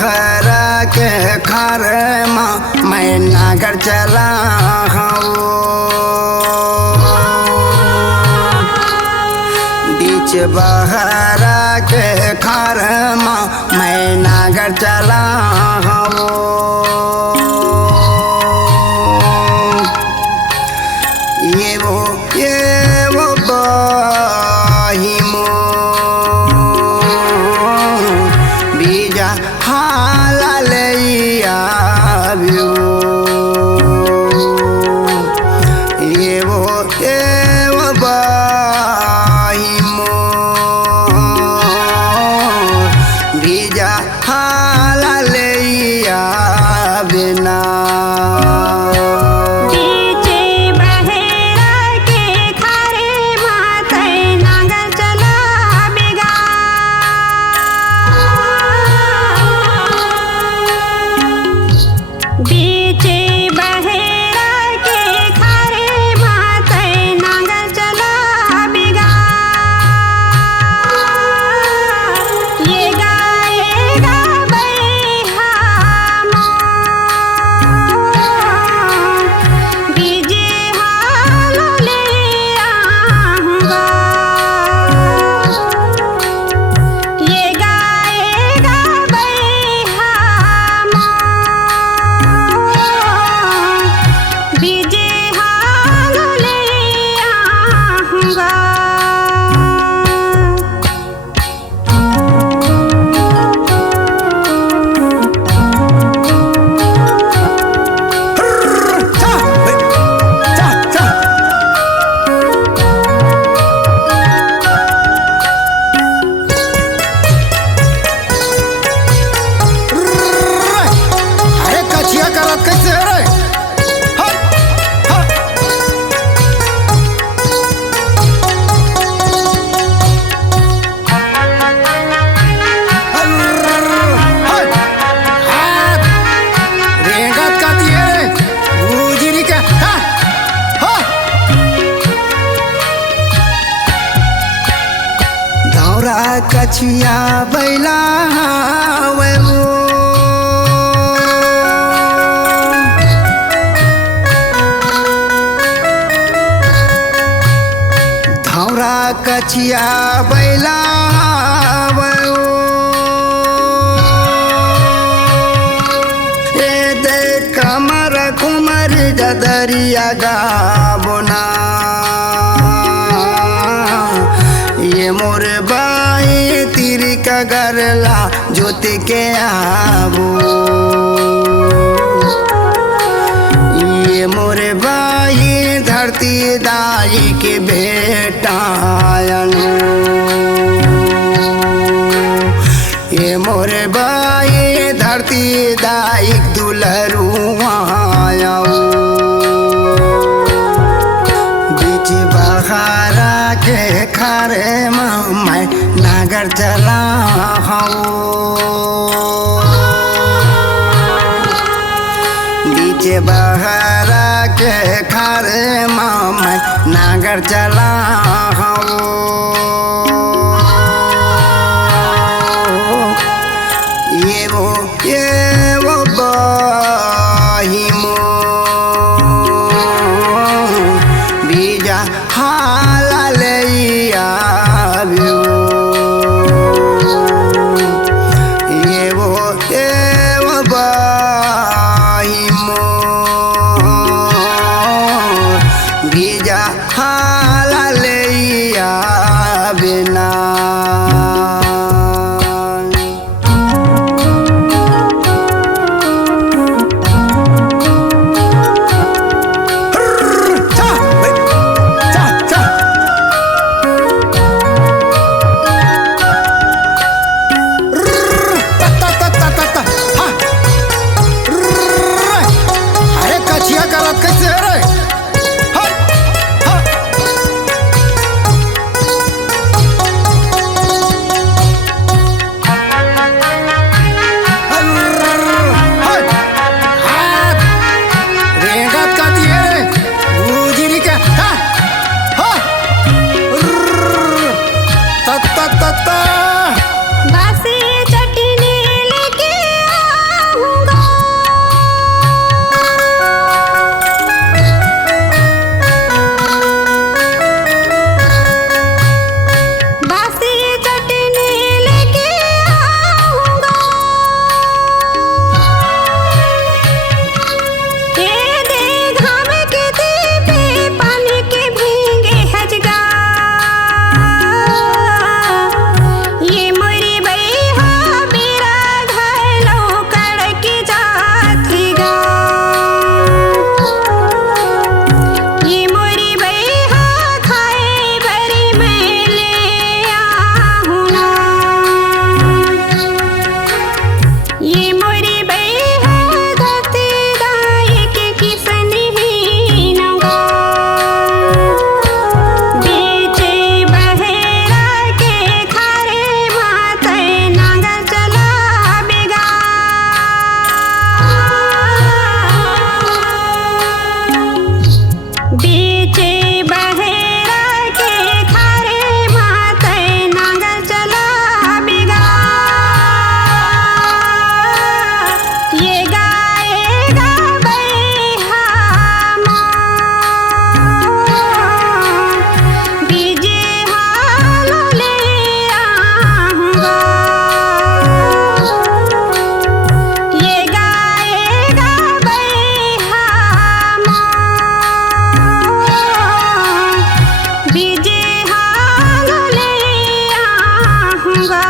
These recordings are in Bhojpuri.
बहरा के खार मैं नागर चला हूँ। बीच बहरा के खार मैं नागर चला हूँ। ये वो बहिमो बीजा हाला लैया बियो। ये वो बहिमो बीजा हाला लैया बिना। कछिया बैला वो धौरा कछिया बैला वो ए दे कमर कुमर जदरिया गाबोना। ये मोर बाई तीर का गरला जोत के आबो। ये मोर बाई धरती दाई के बेटायनु। ये मोर बाई धरती दाई दुलरुआया। बीच बहारा के खारे मैं नागर चला हूँ। बीच बहारा के खारे मैं नागर चला हूँ। ये वो बहिमो बीजा हाला लैया बियो। ये वो बहिमो बीजा हाला लैया ये मोरी बैहा धरती दाई के किसन ही नगा बीचे बहेरा के खारे माथे नांगर चला बेगा बीचे बहेरा के खारे माथे नांगर चला बेगा ये गाएगा बैहा बीजे हाल ले आऊंगा ये गाएगा बैहा बीजे हाल ले आऊंगा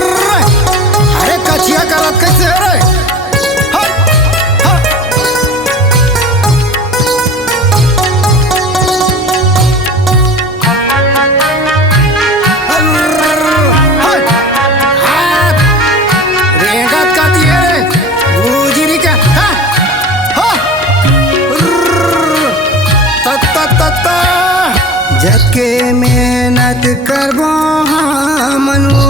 अरे कचिया करत कैसे रे रेंगत का दिए रे गुजिरी का जके मेहनत करबो मनु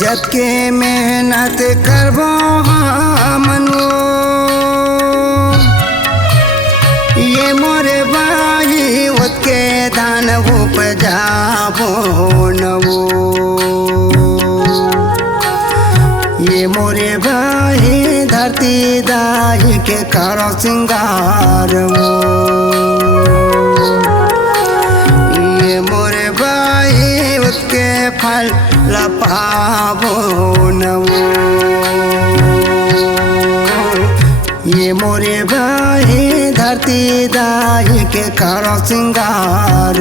जके मेहनत करबो मनु ये मोरे बाई उसके धान उपजाबो नवो ये मोरे भाई धरती दाई के करो सिंगार ये मोरे भाई उसके फल लपावो नवो ये मोरे भाई धरती दाई के करो सिंगार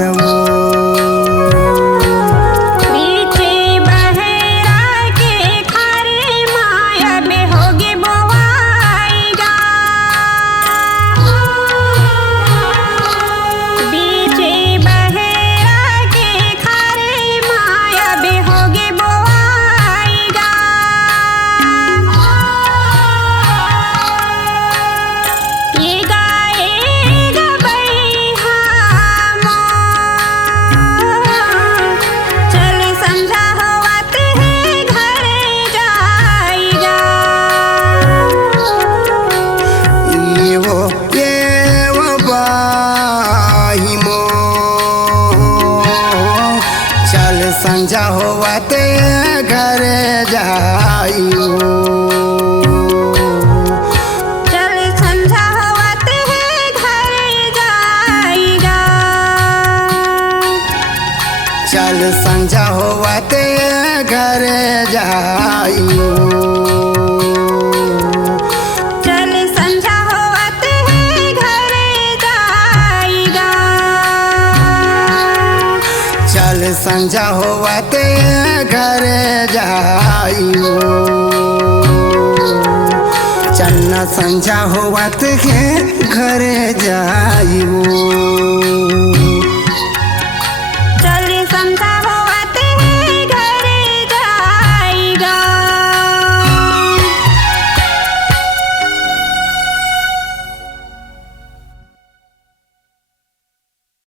बीचे बहेरा के खारे माया में होगे बोआईगा बीचे बहेरा के खारे माया में होगे बोआईगा ये गाएगा बैहा चल समझा होवत है घरे जाएगा ये वो बाही मो चल संजा होवते घर जाइयो चल समझा होवत है घरे जाएगा चल संजा होवते घर जाइयो चल समझा होवत है घरे जाएगा चल संजा होवते घर जाइयो चलना संजा होवत है घर जाइयो